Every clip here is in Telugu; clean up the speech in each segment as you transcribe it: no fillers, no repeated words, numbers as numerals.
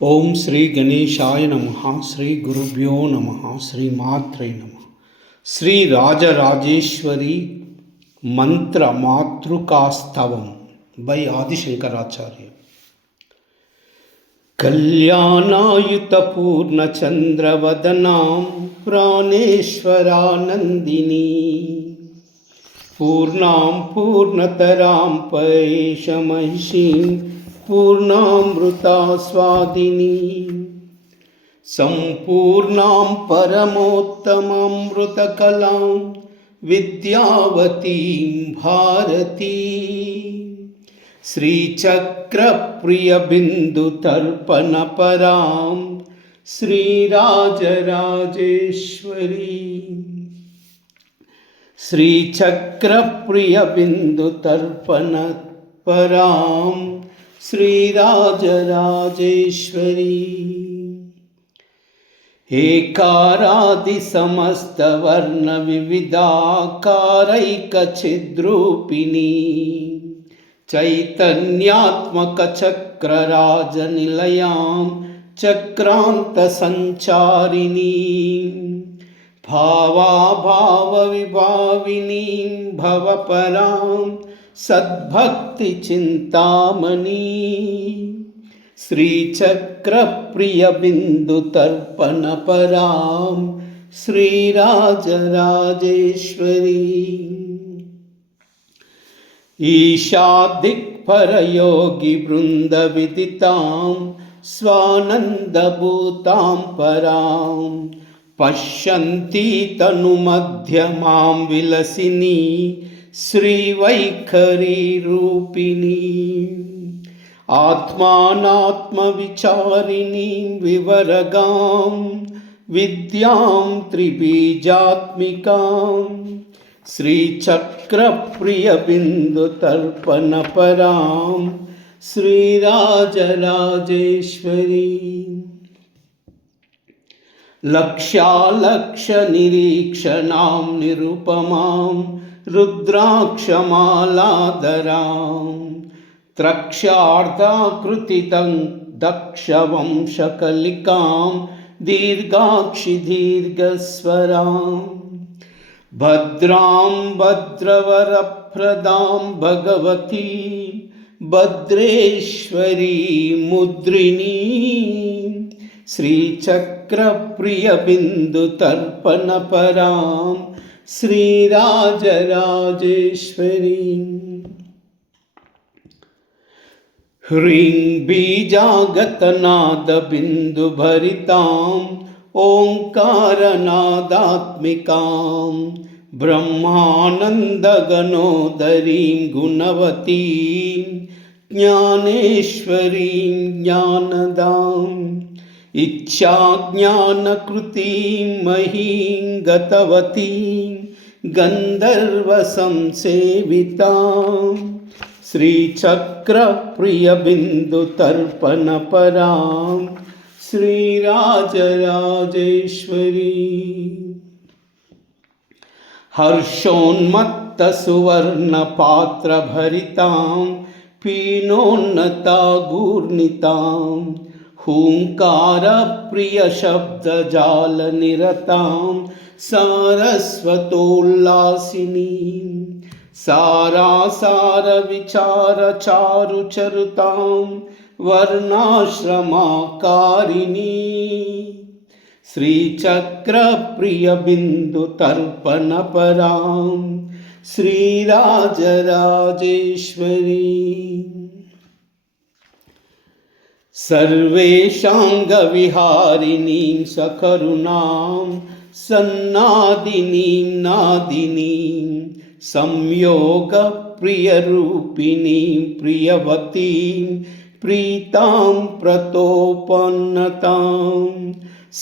ఓం శ్రీ గణేశాయ నమః. శ్రీ గురుభ్యో నమః. శ్రీ మాత్రే నమః. శ్రీ రాజరాజేశ్వరి మంత్ర మాతృకాస్తవం బై ఆదిశంకరాచార్య. కళ్యాణాయుత పూర్ణచంద్రవదనాం ప్రాణేశ్వరానందిని పూర్ణాం పూర్ణతరాం పైషమహిషీం పూర్ణామృతాస్వాదిని సంపూర్ణాం పరమోత్తమామృతకలాం విద్యావతీం భారతీ శ్రీచక్రప్రియబిందుతర్పణపరాం శ్రీరాజరాజేశ్వరీ శ్రీచక్రప్రియబిందుతర్పణపరాం శ్రీరాజరాజేశ్వరీ ఏకారాది సమస్తవర్ణ వివిధాకారైకఛిద్రూపిణీ చైతన్యాత్మక చక్రరాజనిలయాం చక్రాంత సంచారిణీ భావాభావ విభావినీం భవపరాం సద్భక్తి చింతామణి శ్రీచక్రప్రియబిందుతర్పణపరాం శ్రీరాజరాజేశ్వరీ ఈశాదిక్పరయోగివృందవిదితాం స్వానందభూతాం పరాం పశ్యంతి తనుమధ్యమాం విలసినీ శ్రీవైఖరీ రూపిణీ ఆత్మానాత్మవిచారిణీం వివరగాం విద్యాం త్రిబీజాత్మికాం శ్రీచక్రప్రియబిందుతర్పణపరాం శ్రీరాజరాజేశ్వరీ లక్ష్యాలక్షనిరీక్షణాం నిరుపమాం రుద్రాక్షమాలాధరాం త్రక్ష్యార్ధాకృతితం దక్షవంశకలికాం దీర్ఘాక్షిదీర్ఘస్వరాం భద్రాం భద్రవరప్రదాం భగవతీ భద్రేశ్వరీ ముద్రిణీ శ్రీచక్రప్రియబిందుతర్పణపరాం శ్రీరాజరాజేశ్వరీ హ్రీం బీజాగతనాదబిందుభరితాం ఓంకారనాదాత్మికాం బ్రహ్మానందగణోదరీం గుణవతీం జ్ఞానేశ్వరీం జ్ఞానదాం ఇచ్ఛాజ్ఞానకృతీం మహీం గతవతీం గంధర్వసంసేవితాం శ్రీచక్రప్రియబిందుతర్పణపరాం శ్రీరాజరాజేశ్వరీ హర్షోన్మత్తసువర్ణపాత్రభరితాం పీనోన్నతాగూర్ణితాం హూంకారప్రియశబ్దజాలనిరతాం సారస్వతోల్లాసినీం సారాసారవిచారచారుచరుతాం వర్ణాశ్రమాకారిణీ శ్రీచక్రప్రియబిందుతర్పణపరాం శ్రీరాజరాజేశ్వరీ సర్వేషాంగవిహారిణీం సకరుణాం సన్నాదినీం నాదినీం సంయోగప్రియరూపిణీం ప్రియవతీం ప్రీతాం ప్రతోపన్నతాం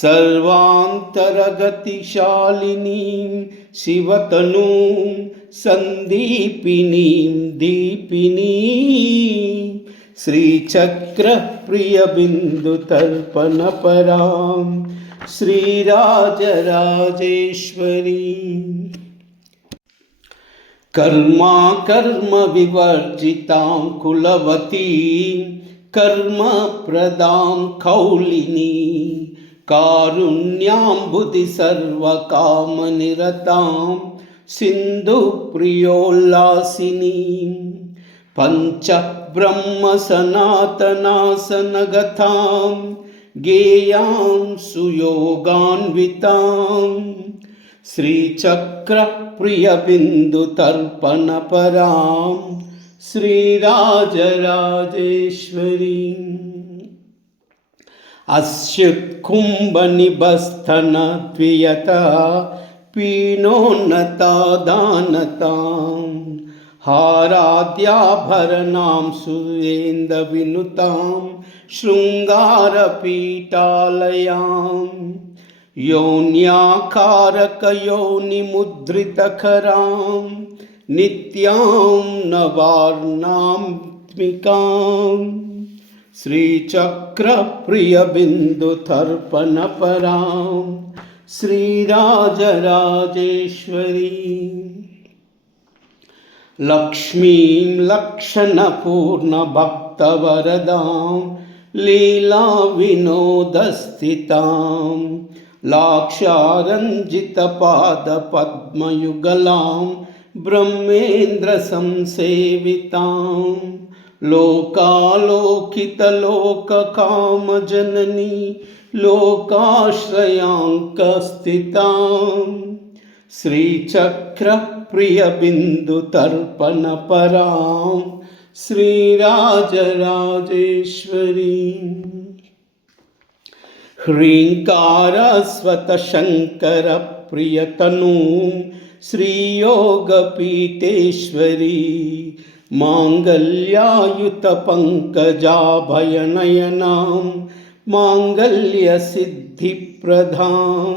సర్వాంతరగతిశాలినీం శివతనూం సందీపినీం దీపినీ శ్రీచక్రప్రియబిందుతర్పణపరాం శ్రీరాజరాజేశ్వరీ కర్మా కర్మ వివర్జితాం కులవతీం कर्मप्रदां कौलिनी कारुण्याम्बुधि सर्वकामनिरतां सिन्धुप्रियोल्लासिनीं पञ्चब्रह्मसनातनासनगतां गेयां सुयोगान्वितां श्रीचक्रप्रियबिन्दुतर्पणपरां श्रीराजराजेश्वरीम् अस्युत्कुम्भनिभस्तनद्वियता पीनोन्नता दानतां हाराद्याभरणां सुरेन्द्रविनुतां शृङ्गारपीठालयां योन्याकारकयोनिमुद्रितकरां नित्यां नवार्णात्मिकाम् श्रीचक्रप्रियबिन्दुतर्पणपरां श्रीराजराजेश्वरीं लक्ष्मीं लक्षणपूर्णभक्तवरदां लीलाविनोदस्थितां लाक्षारञ्जितपादपद्मयुगलां ब्रह्मेन्द्रसंसेवितां लोकालोकितलोककामजननी लोकाश्रयाङ्कस्थितां श्रीचक्रप्रियबिन्दुतर्पणपरां श्रीराजराजेश्वरीं ह्रीङ्कारस्वतशङ्करप्रियतनुं श्रीयोगपीठेश्वरी माङ्गल्यायुतपङ्कजाभयनयनां माङ्गल्यसिद्धिप्रदां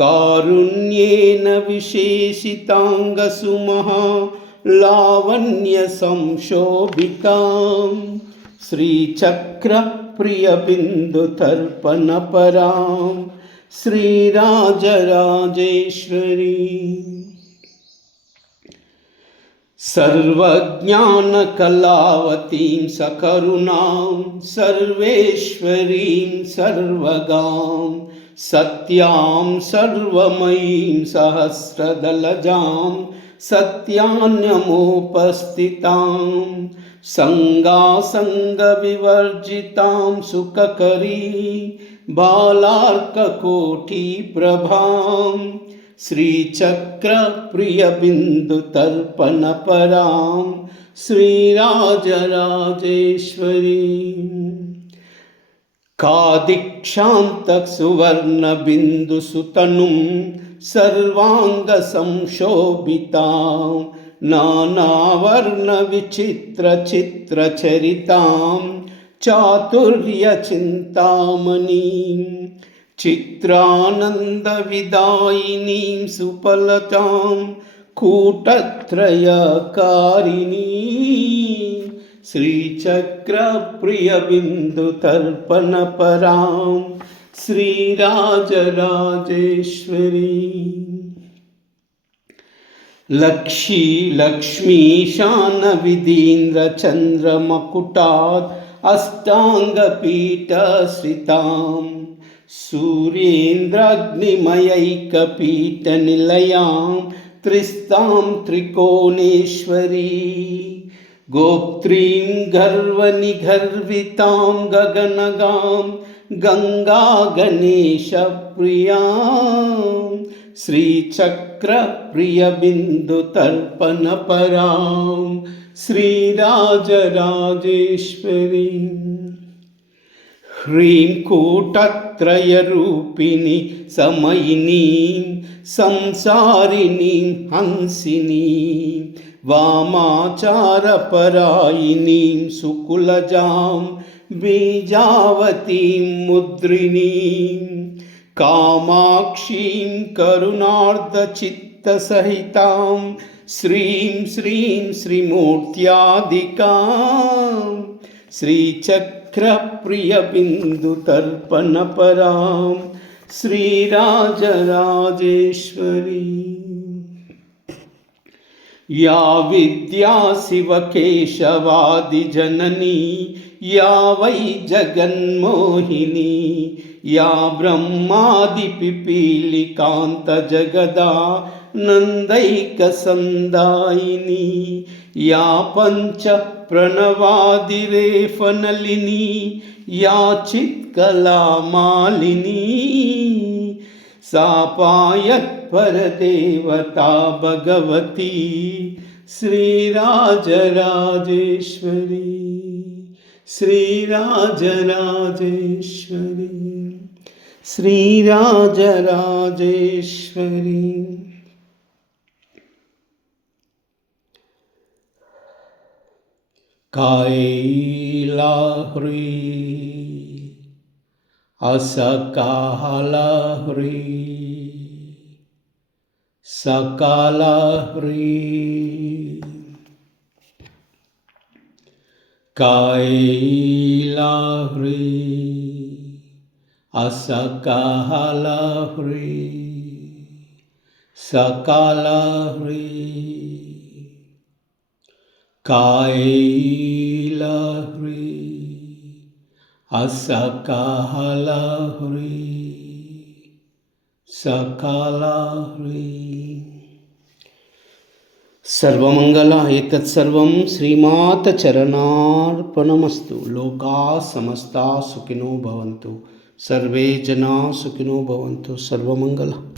कारुण्येन विशेषिताङ्गसुमहा लावण्यसंशोभितां श्रीचक्रप्रियबिन्दुतर्पणपरां श्रीराजराजेश्वरीं सर्वज्ञानकलावतीं सकरुणां सर्वेश्वरीं सर्वगां सत्यां सर्वमयीं सहस्रदलजां सत्यान्यमुपस्थितां सङ्गासङ्गविवर्जितां सुखकरी बालार्ककोटिप्रभां श्रीचक्रप्रियबिन्दुतर्पणपरां श्रीराजराजेश्वरीं कादिक्षान्तसुवर्णबिन्दुसुतनुं सर्वाङ्गसंशोभितां नानावर्णविचित्रचित्रचरितां चातुर्यचिन्तामणिं चित्रानन्दविदायिनीं सुफलतां कूटत्रयकारिणीं श्रीचक्रप्रियबिन्दुतर्पणपरां श्रीराजराजेश्वरीं लक्ष्मीशानविधीन्द्रचन्द्रमकुटात् अष्टाङ्गपीठश्रितां सूर्येन्द्राग्निमयैकपीठनिलयां त्रिस्तां त्रिकोणेश्वरी गोप्त्रीं गर्वनिगर्वितां गगनगां गङ्गागणेशप्रियां श्रीचक्रप्रियबिन्दुतर्पणपरां श्रीराजराजेश्वरीं ह्रीं कूटत्रयरूपिणी समयिनीं संसारिणीं हंसिनीं वामाचारपरायिनीं सुकुलजां बीजावतीं मुद्रिणीं कामाक्षीं करुणार्धचित्तसहितां श्रीं श्रीं श्रीमूर्त्यादिकां श्रीचक्रप्रियबिन्दुतर्पणपरां श्रीराजराजेश्वरीं या विद्या शिवकेशवादिजननी या वै जगन्मोहिनी या ब्रह्मादिपिपीलिकान्तजगदा नन्दैकसन्दायिनी या पञ्चप्रणवादिरेफनलिनी या चित्कलामालिनी सा पायत्परदेवता भगवती श्रीराजराजेश्वरी श्रीराजराजेश्वरी श्रीराजराजेश्वरी। कायलाह्री असकालाह्री सकालाह्री कायलाह्री असकालाह्री सकालाह्री कायलाह्री असकालाह्री सकालाह्री। सर्वमंगला एतत् सर्वं श्रीमाता चरणार्पणमस्तु। लोकाः समस्ता सुखिनो भवन्तु, सर्वे जना सुखिनो भवन्तु। सर्वमंगला।